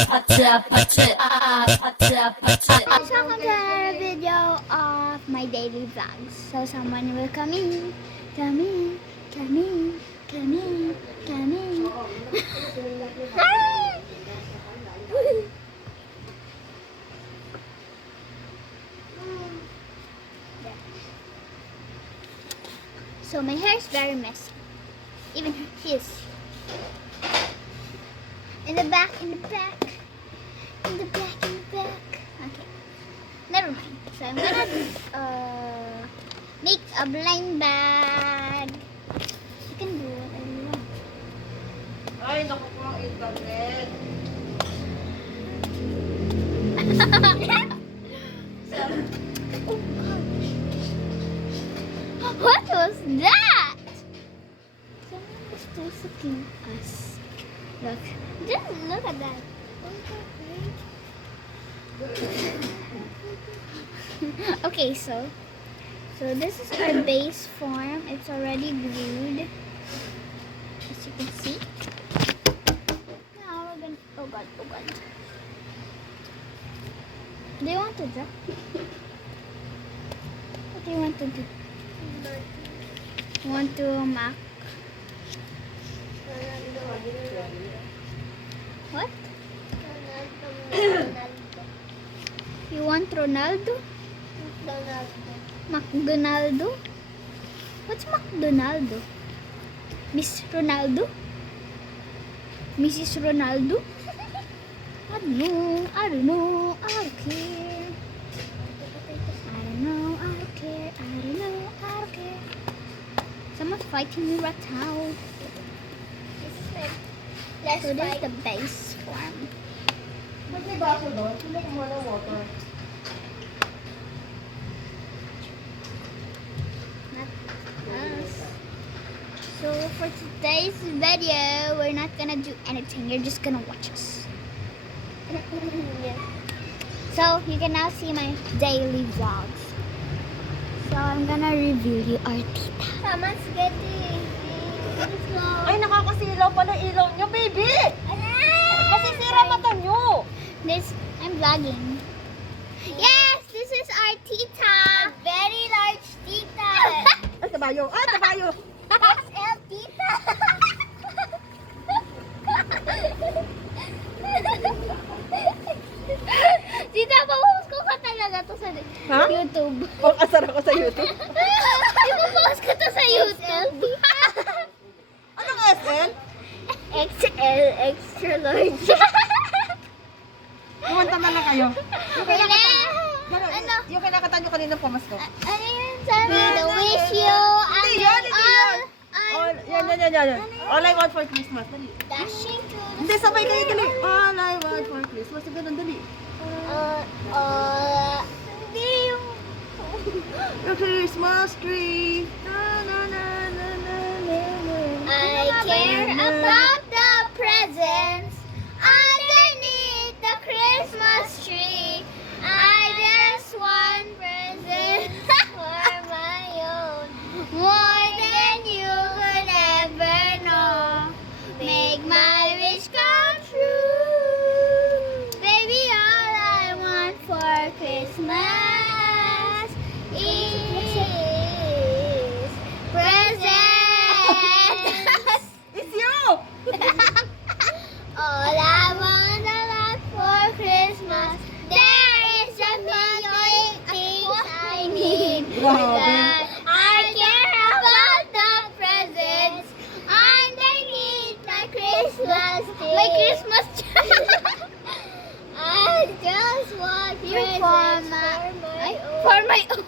Welcome to another video of my daily vlogs. So someone will come in. Hi! So my hair is very messy. Even his. In the back. Okay. Never mind. So I'm gonna make a blind bag. You can do whatever you want. Ay, naku po ang internet. What was that? Someone is still sucking us. Look. Just look at that. Okay, so this is our base form. It's already glued, as you can see. Now we're gonna. Oh god. Do you want to draw? What do you want to do? You want to mark? What? You want Ronaldo? McDonaldo? What's McDonaldo? Miss Ronaldo? Mrs. Ronaldo? I don't know. I don't care. I don't care. Someone's fighting me right now. So this is the base form. Ba't may baso doon? Hindi ko muna water. Not us. So for today's video, we're not gonna do anything. You're just gonna watch us. So you can now see my daily vlogs. So I'm gonna reveal you our tita. Someone's getting. Ay, nakakasilaw pala ilaw nyo, baby! Masisira mata nyo! This, I'm vlogging. Yes, this is our tita. A very large tita. Ay, tabayo! XL tita. Tita, papost ko ka talaga to sa YouTube. Pang-asar ako sa YouTube. Ipapost ko to sa YouTube. Anong SL? XL, extra large. Kumanta man lang kayo. Ano? Yung kinakanta nyo kaninang pamasko. Ano yun? Sabi, the wish you Hindi yan. Yan. All I want for Christmas. Dali. dashing to the Hindi, sabay kayo dali. All I want for Christmas. Ganun, dali. hindi yung... Your Christmas tree. I care about the presents underneath the Christmas tree. I just want presents for my own, more than you could ever know. Make my wish come true, baby. All I want for Christmas is presents. It's you! All I want a lot for Christmas. There is a million things I need. Grabe. I care about the presents underneath the Christmas tree. My Christmas tree. I just want presents for my own.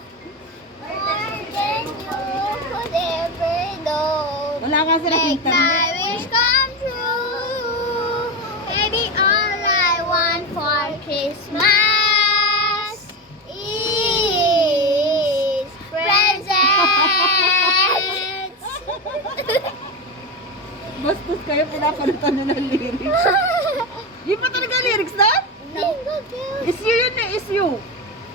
More than you could ever know. Wala ka sila Make internet. my wish come true. Baby, all I want for Christmas is presents. Bastos kayo, pinapalitan nyo ng lyrics. Yung pa talaga lyrics na? It's you yun eh, it's you.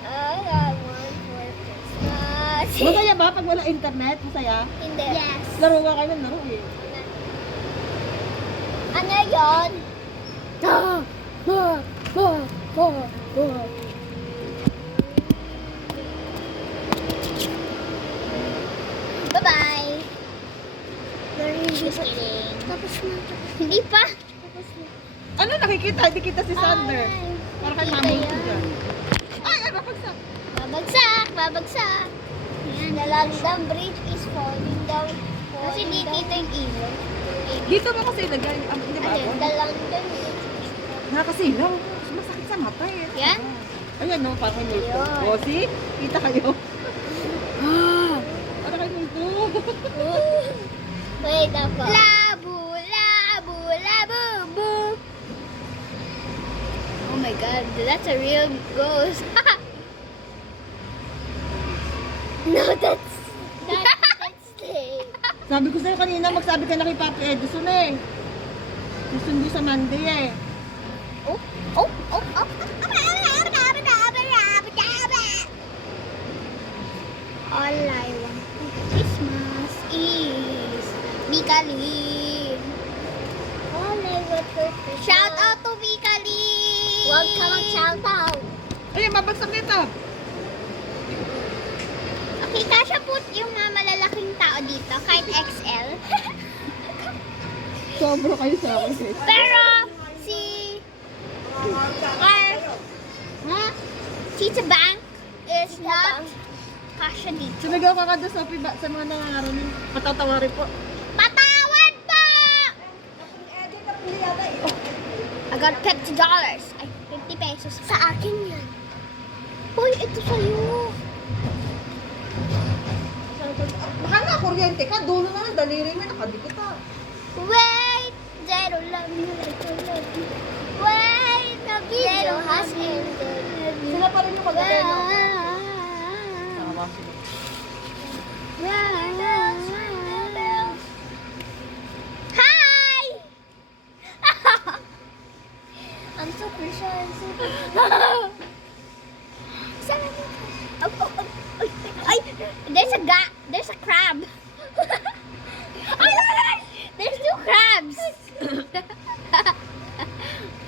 All I want for Christmas. Masaya ba pag wala internet? Masaya? Hindi. Yes. Laro nga kayo ng laro eh. Ano yun? Bye-bye. Just kidding. Tapos na. Hindi pa. Ano nakikita? Hindi kita si Sander. Para kay Kita mami ko yan. dyan. Ay, ano pagsak? Babagsak. Yan, the London Bridge is falling down. Kasi di kita yung ilaw. Dito mo kasi ilagay. Di ba Ayun, ako? the London Bridge. Nakakasilaw. Masakit sa mata eh. Yan? Ayan no, parang may multo. Ayun. O, see? Kita kayo. Para kayo multo. Wait ako. Labu, labu, labu, bu. Oh my god, that's a real ghost. No, that's Sabi ko sa'yo kanina, magsabi ka na kay Papi Edison eh. Nasundo sa Monday eh. Oh, oh, oh, oh. All I want for Christmas is Mika Lee. All I want for Christmas. Shout out to Mika Lee. Huwag ka mag-shout out. Ayun, mabagsak nito. Okay, kasya po yung mga malalaking tao dito, kahit XL. Sobra kayo sa akin eh. Pero, si... Tita Bank is not kasya dito. Sumigaw ka doon sa, sa mga nangangaroon. Patatawarin po. Patawan po! I got $50. Ay, 50 pesos. Sa akin yan. Uy, ito sa'yo. Baka nga, kuryente ka. Dulo na lang, daliri mo. Nakadikit ka. Wait, zero love you, zero love you. Wait, the video has ended. Sila pa rin yung kagabi, no? Wow. Tama sila. Hi! I'm super shy, I'm super there's a crab. There's two crabs.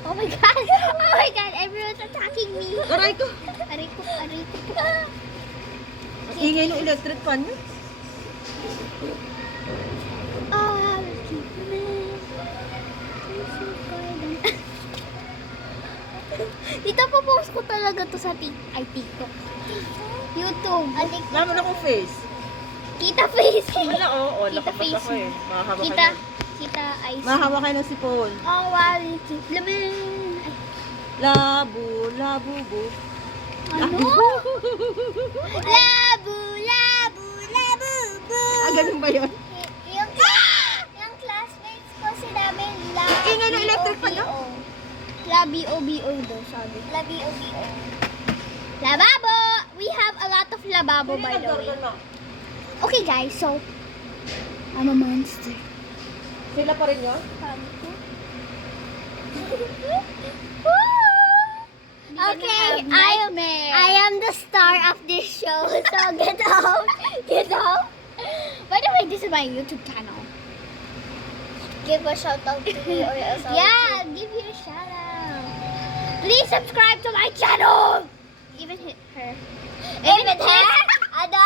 Oh my god, everyone's attacking me. Aray ko. Aray ko. Ingay ng electric fan yun. Oh, dito po post ko talaga to sa TikTok. YouTube. Laman akong face. Kita face. Wala, oo. Kita Nakapag face ako eh. Mahahawa Kita, kayo. kita eyes. Mahahawa kayo ng sipon. Oh, wow. Lamin. Ay, Labu, labu, bu. ano? Labu, labu, labu, bu. Ganun ba yun? Yung classmates ko sinabi la Ingay ng electric fan, no? La B-O-B-O daw sabi. La B-O-B-O. Lababo! We have a lot of lababo by the way. Okay guys, so I'm a monster. Sila pa rin yun? Okay, I am the star of this show, so get out, get out. By the way, this is my YouTube channel. Give a shout out to me or else yeah, give you a shout out. Please subscribe to my channel. Even hit her. Even her? Ada?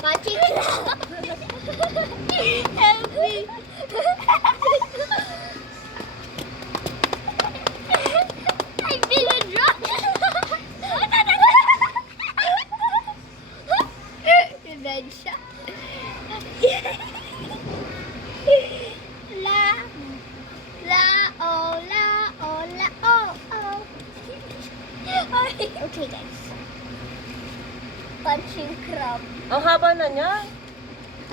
Pachi help me. I've been a drunk. Revenge siya. Okay guys. Punching crab. Ang haba na niya.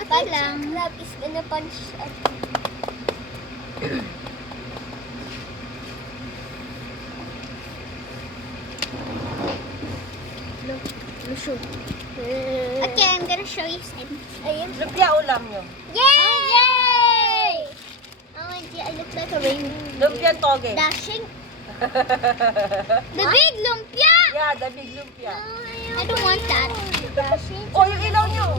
Punching crab is gonna punch us. Okay, I'm gonna show you some. Ayun. Lumpia ulam nyo. Yay! OMG, I look like a rainbow. Lumpia toge. Dashing. The big lumpia! Yeah, the big lumpia. I don't want that. Dashing. Oh, yung ilaw nyo.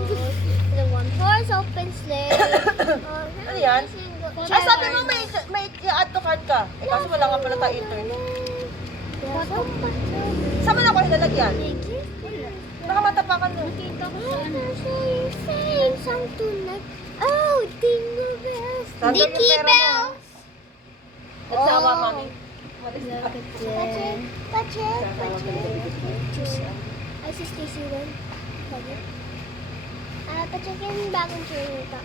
The one horse open sleigh. Ano yan? Ay, sabi mo may i-add to cart ka. Eh, kaso wala nga pala tayo internet. Photo pa. Saan mo na ako nilalagyan? Baka matapakan mo. Nakita ko sa ano. Saying tonight. Oh, jingle bells. Saan daw yung Dicky pera mo? bells. Nagsawa, Oh. mami. Budget. Ay, si Stacy rin. Budget. Pacheck yung bagong chair nito.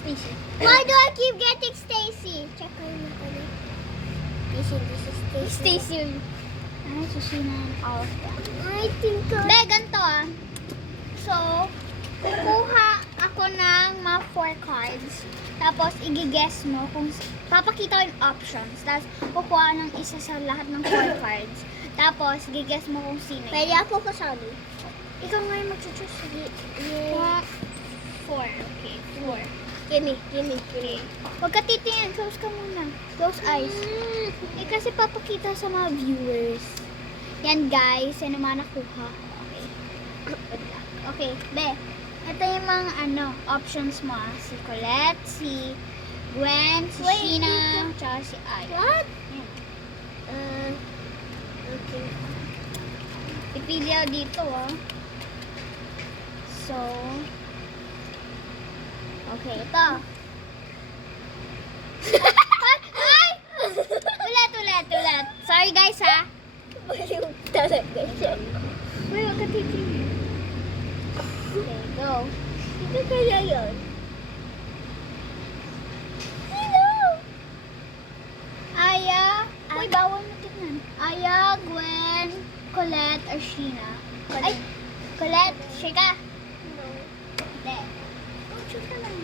Stacy. Why do I keep getting Stacy? Check ko yung ano. This is Stacy. Stacy. Ay, susina and all of that. I think Be, ganito So, kukuha ako ng mga 4 cards. Tapos, i-guess mo kung papakita ko yung options. Tapos, kukuha ng isa sa lahat ng 4 cards. Tapos, i-guess mo kung sino. Pwede ako kasali. Ikaw nga yung mag-choose. Sige. 4. Okay, 4. Gimme. Okay. Huwag ka titingin. Close ka muna. Close eyes. Kasi papakita sa mga viewers. Yan guys. Yan naman nakuha. Okay. Good luck. Okay, Be. Ito yung mga options mo. Si Colette, si Gwen, si Sheena, tsaka si Aya. What? Yan. Okay. Pipili ako dito So, okay, ito. Ay! Ulit. Sorry guys Baliw talaga siya. Uy, huwag ka titingin. Okay, go. Sino kaya yun? Sino? Aya. Uy, bawal mo tignan. Aya, Gwen, Colette, or Sheena. Ay, Colette, shake ka. No. Hindi. Oh, choose ka lang.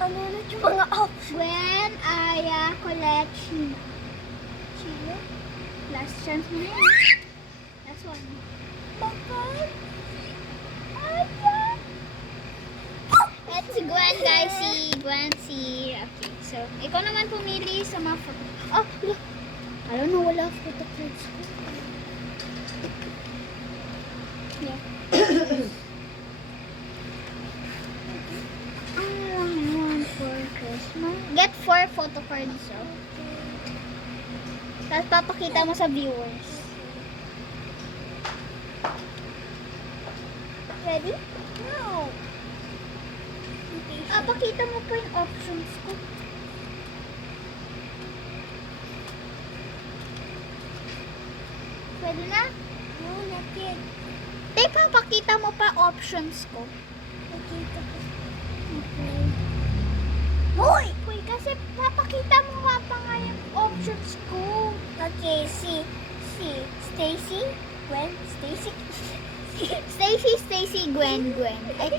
Ano na yung mga options? Gwen, Aya, Colette, Sheena. Sheena? Last chance mo na yun. Last one. Bakit? Aya. At si Gwen, guys. Okay, so, ikaw naman pumili sa mga photo. Oh, look. Alam na wala photo cards ko. Yeah. Get 4 photo cards. Tapos papakita mo sa viewers. Ready? No. Pakita mo po yung options ko. Pwede na? No, not yet. Papakita mo pa options ko. Pakita ko. Okay. Hoy! Kasi papakita mo nga pa nga yung options ko. Okay, si Stacy, Gwen, Stacy, Gwen. Ay,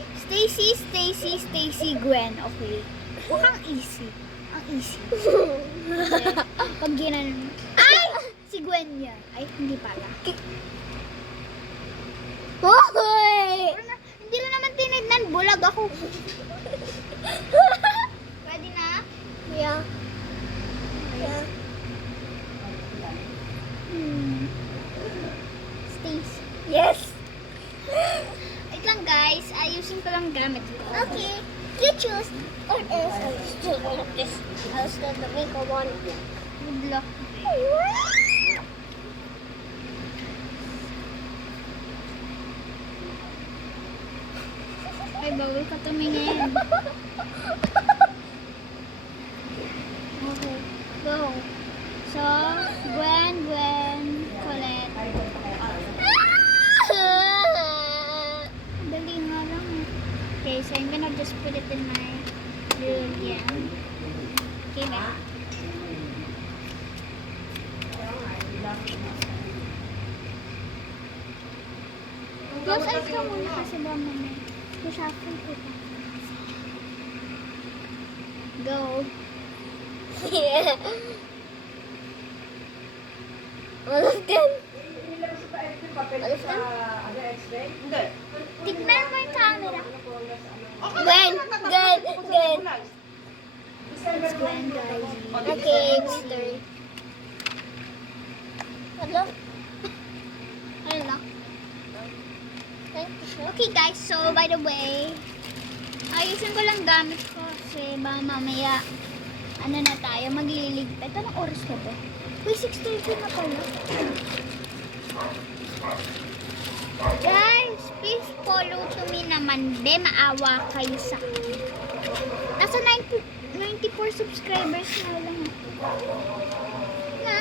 Stacy, Gwen. Okay. Mukhang easy. Ang easy. Pag ginanon. Ay! Si Gwen yan. Ay, hindi pala. Hoy! Hindi na naman tinignan. Bulag ako. Ready na? Yeah. Stacy. Yes! Wait lang guys. Ayusin ko lang gamit ko. Okay. You choose. Or else I'll just do all of this. I'll still make a one. Good luck. Ay, bawal ka tumingin. Okay, go. So, Gwen, Colette. Dali nga lang. Okay, so I'm gonna just put it in my little yan. Okay, ba? Close eyes ka muna kasi ba mamay. Shuffle ko pa. Go. Yeah. All of them. Hindi. Tignan mo yung camera. Gwen. It's Gwen, guys. Okay, Mr. Hello? Hello? Okay guys, so by the way, ayusin ko lang gamit ko kasi baka mamaya ano na tayo, magliligpit. Anong oras na ba? Uy, 6:30 na pala. Guys, please follow to me naman. Be, maawa kayo sa akin. Nasa 94 subscribers na lang ako. Na,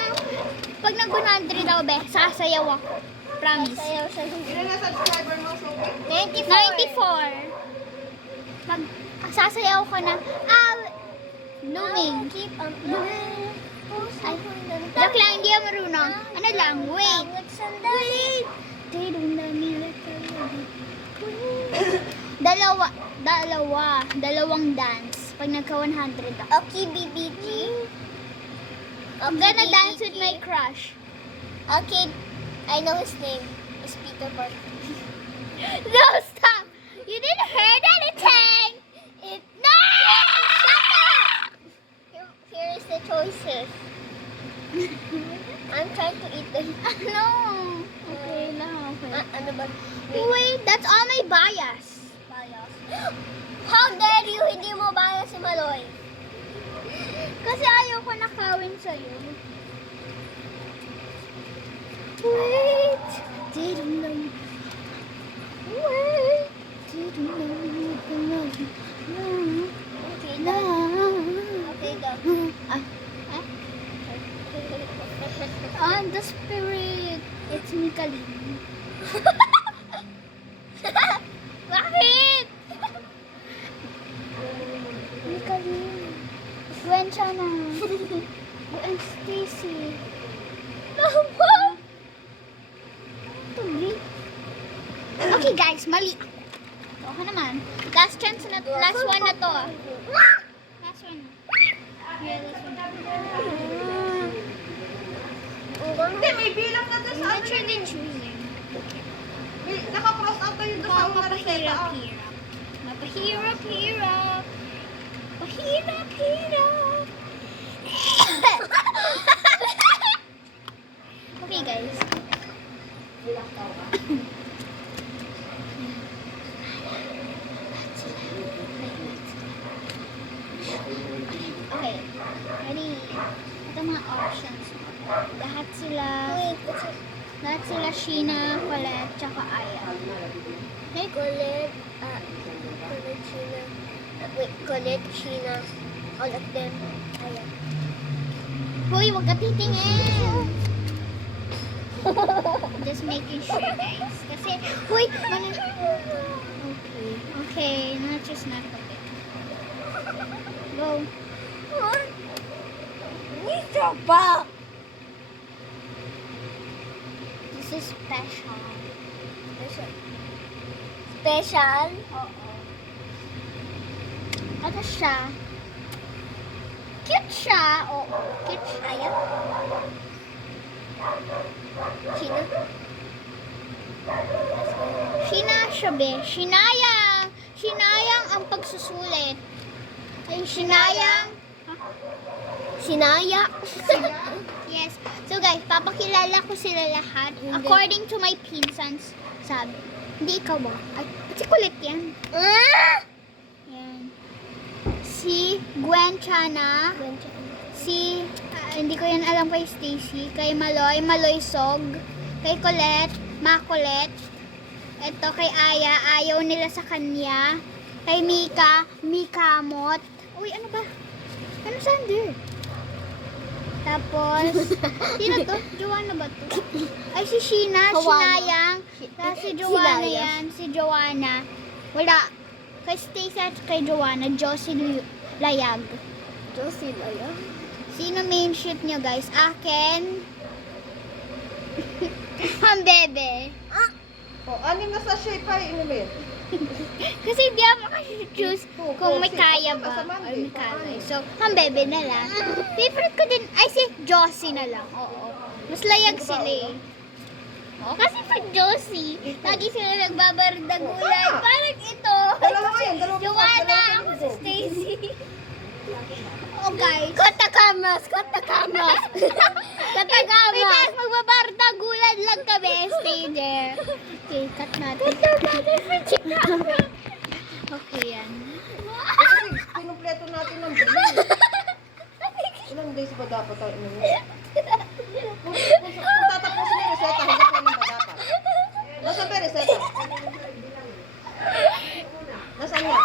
pag nag-100 ako, be, sasayaw ako. Promise. Sayaw siya. Ilan na subscriber mo, Sophie? 94. Pag sasayaw ko na, blooming. Keep on Ay, joke lang, hindi ako marunong. Ano lang, wait. Wait. Dalawang dance. Pag nagka-100 ako. Okay, BBG. I'm gonna dance with my crush. Okay, I know his name. It's Peter Parker. No, stop! You didn't heard anything! No! Shut up! Here is the choices. I'm trying to eat them. No! Okay lang, okay. Ano ba? Wait, that's all my bias. Bias. How dare you? Hindi mo bias si Maloy. Kasi ayaw ko nakawin sa'yo. Wait! Didn't know. Wait! Didn't know. Okay, Na. Okay, go. Ah, on the spirit. It's Mikalim. Bakit? Mikalim. Gwen Chana. Gwen Stacy. Okay guys, mali. Okay naman. Last chance na, last one na to. Last one. Yeah, last one. Hindi, may bilang na doon sa I'm ano. actually choosing. Naka-cross out tayo doon sa una reseta. Mapahirap-hirap. Mapahirap-hirap. Pahirap-hirap. Okay guys. Okay. Ready? Ito mga options. Lahat sila Sheena, Colette, tsaka Aya. Okay? Colette, Sheena. Wait, Colette, Sheena. All of them. Ayan. Hoy, wag ka titingin! Just making sure, guys. Kasi, hoy, Okay. Okay, not just not okay. Go. Nito ba? This is special. Special? Oo. Ano siya? Cute siya. Oo. Cute siya. Ayan. Sheena? Sheena siya, be. Shinayang! Shinayang ang pagsusulit. Ay, Shinayang. Sinaya? Yes. So guys, papakilala ko sila lahat. According to my pinsans, sabi. Hindi ikaw ba? Ay, si kulit yan. Yan. Si Gwen Chana. Si, hindi ko yan alam kay Stacy. Kay Maloy, Maloy Sog. Kay Colette, Macolette. Ito kay Aya, ayaw nila sa kanya. Kay Mika, Mikamot. Uy, ano ba? Ano Sander? Tapos, sino to? Joanna ba to? Ay, si Sheena, Shinayang. Tapos si Joanna yan, si Joanna. Wala. Kay Stacy at kay Joanna, Josie Layag. Josie Layag? Sino main shoot nyo, guys? Akin. Ang bebe. O, anim na sa shape pa inumin. Kasi hindi ako makasi-choose kung may kaya ba or may kaya. So, ang bebe na lang. Favorite ko din, ay si Josie na lang. Oo. Mas layag sila eh. Oo, kasi pag Josie, lagi sila nagbabarda gulay. Parang ito. Dalawa ngayon, dalawa. Joanna, ako si Stacy. Oh guys. Cut the cameras! Cut the cameras! Cut the Wait cameras! guys, magbabarda gulay lang kami. Stay there. Okay, cut natin. Okay yan. Kinumpleto natin ng bilis. ba dapat tayo kung tatapusin yung reseta, hindi ko naman dapat. Nasaan ba yung reseta? Nasaan nga?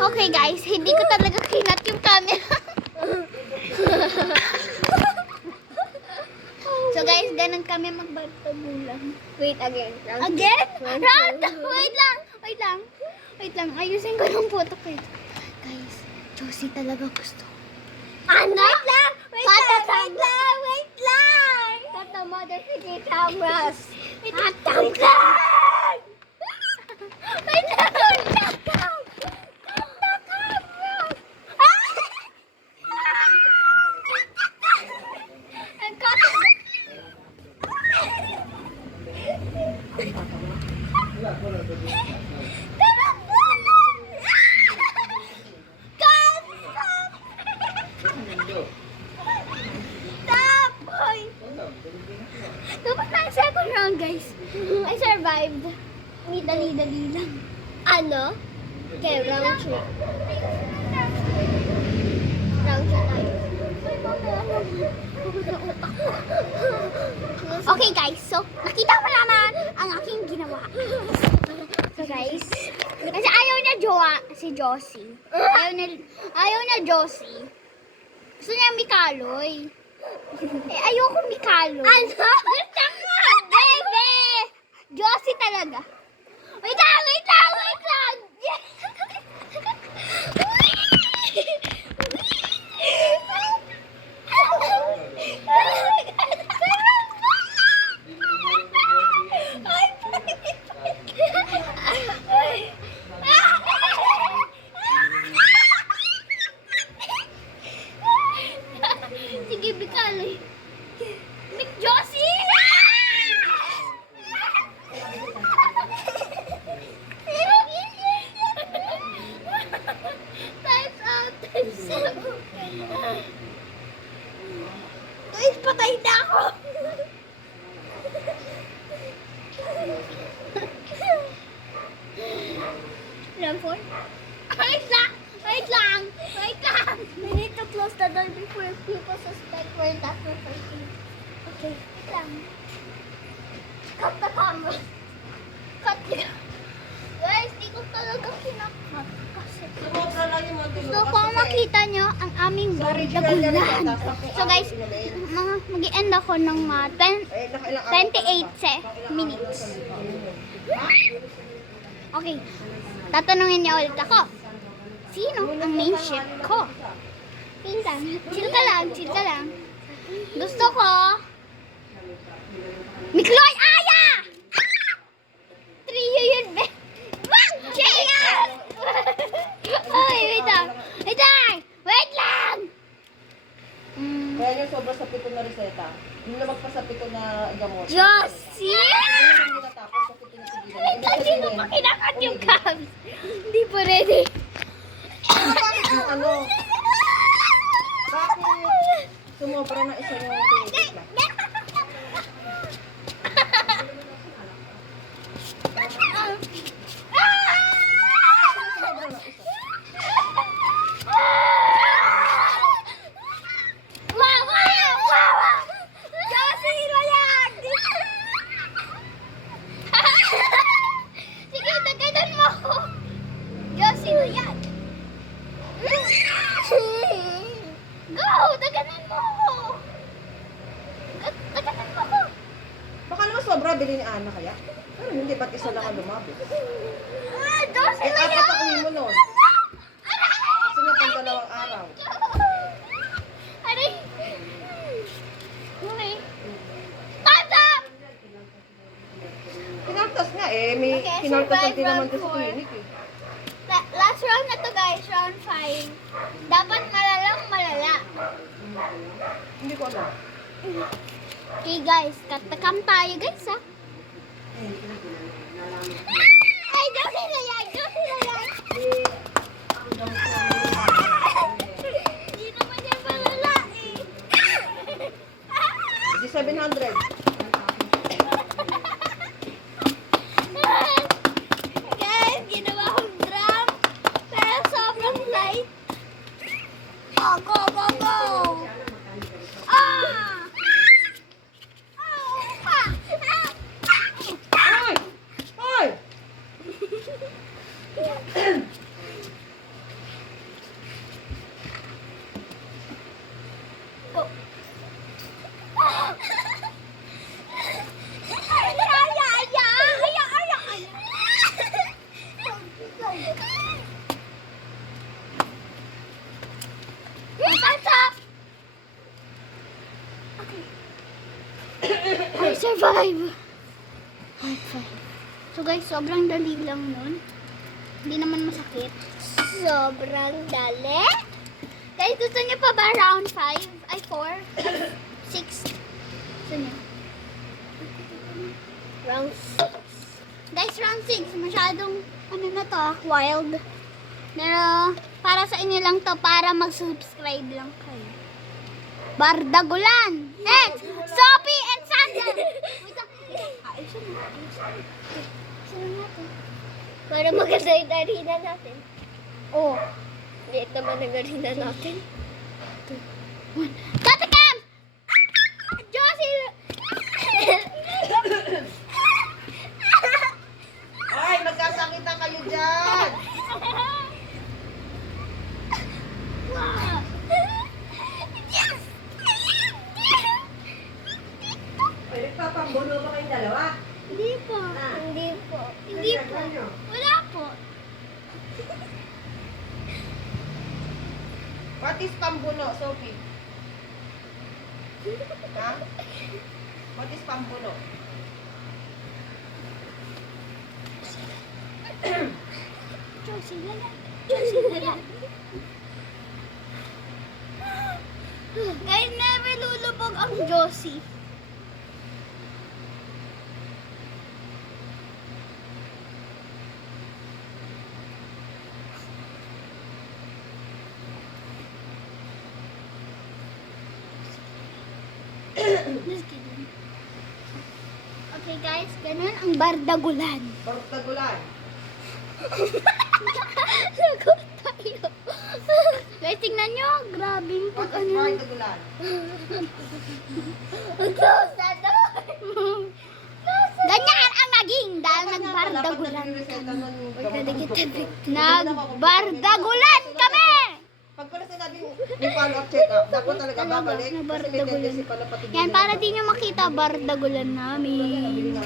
Okay guys, hindi ko talaga kinat yung camera. So guys, ganun kami magbartagulan. Wait, again. Again? Round! Wait lang. Ayusin ko ng photo ko ito. Guys, Josie talaga gusto. Ano? Wait lang! Tata, mother, sige, cameras. Wait lang! Dapat na second round, guys. I survived. Dali lang. Ano? Okay, round 3. Round 2 tayo. Okay, guys. So, nakita mo naman ang aking ginawa. So, guys. Kasi ayaw niya si Josie. Ayaw niya Josie. Gusto niya Mikaloy. Ayoko Mikaloy. Ano? Bebe! Josie talaga. Wait lang! Sige, Mikaloy. Josie! Time's out. Guys, patay na ako. Round 4? Wait lang. We need to close the door before people suspect we're not fighting. Okay, wait lang. Cut the camera. Guys, di ko talaga kinakat kasi Sumobra lang yung mga gusto ko makita nyo ang aming bardagulan. So guys, mag-i-end ako ng 28 minutes. Okay, tatanungin niya ulit ako. Sino ang main ship ko? Pinsan, chill ka lang. Gusto ko Mikloy Aya! Trio yun, be. Wag! Cheers! Ay, wait lang! Kaya yung sobra sa pito na reseta, yung lumag pa sa pito na gamot. Josie! Yung hindi natapos sa pito na sigilan. Hindi mo pa kinakat yung cabs. Hindi pa ready. Bakit yung ano? Bakit sumobra na isa yung tinikit lang? Sige, daganan mo ako. Josie, na yan. Go, daganan mo ako. Daganan mo ako. Baka naman sobra, bili ni Ana kaya? Pero hindi, ba't isa lang ang lumabit? Josie, na Apat yan. ako mo nun. Kasi nga pang 2 araw. Aray. Okay. Tata! Kinaltas nga eh, may Okay, kinaltasan din survive naman round doon sa 4. clinic eh. Last round na to guys, round 5. Dapat malala. Hindi ko alam. Okay guys, katakam tayo guys ha. Ay, Josie na yan! Hindi naman yan malala eh. Di 700. I survive! High five. So guys, sobrang dali lang nun. Hindi naman masakit. Sobrang dali. Guys, gusto niyo pa ba round 5? Ay, 4? 6? Gusto niyo? Round Guys, round 6. Masyadong, ano na to, wild. Pero, para sa inyo lang to, para mag-subscribe lang kayo. Bardagulan! Next! Sophie and Sandra! Wait lang. Ayusin mo. Ayusin natin. Para maganda yung arena natin. Oh. Liit naman ang arena natin. Kate Cam! Josie! Ay, magkasakitan kayo dyan. Yes! Ay, nagpapambuno ba kayong dalawa? Hindi po. Hindi po. Hindi po. Wala po. What is pambuno, Sophie? Ha? What is pambuno? Josie, layan. Josie, layan. Guys, never lulubog ang Josie. Just kidding. Okay guys, ganun ang bardagulan. Bardagulan. Lagot tayo. Guys, tingnan nyo. Grabe yung What pag is ano. bardagulan? Close the door. Ganyan ang naging dahil nagbardagulan kami. Nagbardagulan kami! Pag pala sinabing may follow-up check-up, dapat talaga babalik. Kasi may Bardagulan. tendency pala patigilin. Yan, para di nyo makita, bardagulan namin.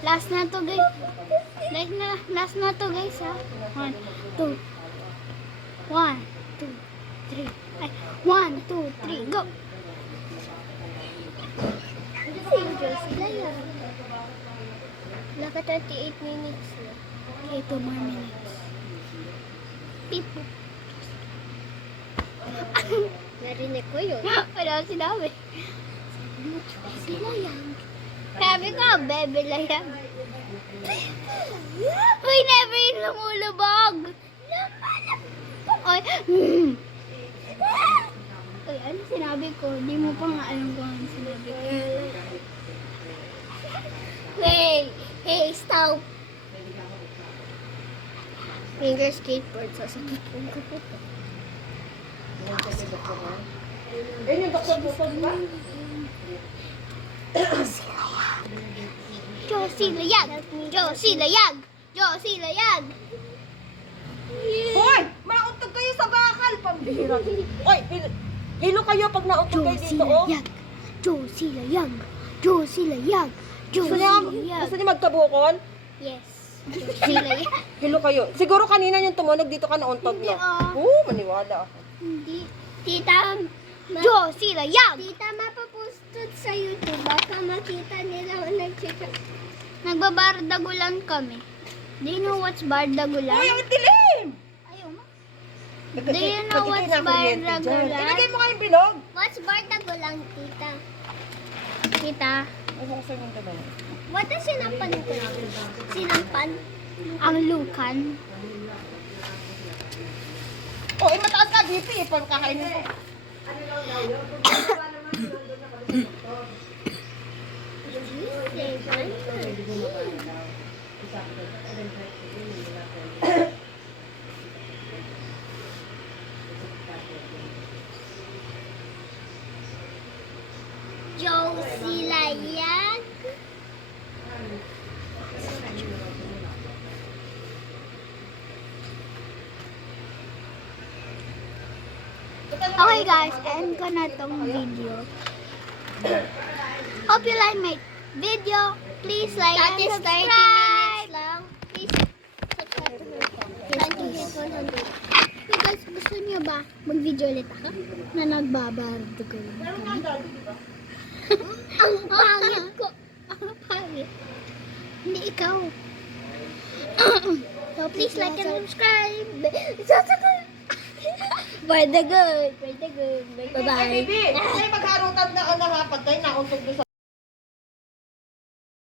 Last na to, guys. Last na to, guys, ha. 1, 2. 1, 2, 3. Ay, 1, 2, 3, go! Kasi yung Josie na yan. Naka 38 minutes na. Okay, 2 more minutes. Beep. Narinig ko yun. Wala sinabi. Sila yan. Sabi ko, bebe lang yan. Uy, never yung lumulubog. Oy. Uy, ano sinabi ko? Di mo pa nga alam kung ano sinabi ko. Hey, stop. Finger skateboard sa sakit ko. Ayun yung doktor mo, di ba? Josie Layag! Josie Layag! Josie Layag! Hoy! Mauntog kayo sa bakal! Pambihira. Hoy! Hilo kayo pag nauntog kayo Josie dito, oh! Layag! Josie Layag! Josie Layag! Gusto Josie niya, Layag! gusto niya magkabukol? Yes. Josie Layag! Hilo kayo. Siguro kanina yung tumunog dito ka nauntog, Hindi, no? ah. Oo, maniwala ako. Hindi. Tita, Josie Layag! Tita, mapapostod sa YouTube. Baka makita nila kung nag-check. Nagbabardagulan kami. Do you know what's bardagulan? Hoy, ang dilim! Ayaw mo. Do you know what's bardagulan? Ilagay mo kayong bilog. What's bardagulang, tita? Tita, Ano ko sa'yo yung tanong? What is sinampan ko? Sinampan? ang lukan. Oh, mataas ka, BP. Pag kakainin ko. Josie Layag. Okay guys, end ko na tong video. Hope you like my video. Please like That and is 30 subscribe. minutes lang. Please subscribe to her channel. Thank you, hit 100. Hey guys, gusto niyo ba mag-video ulit ako? Na nagbabardo ko lang kami. Ang pangit Ikaw. So please like and subscribe. For the good. For the good. Ay, Bye-bye. baby, may magharutan na ang nakapag tayo, nauntog doon sa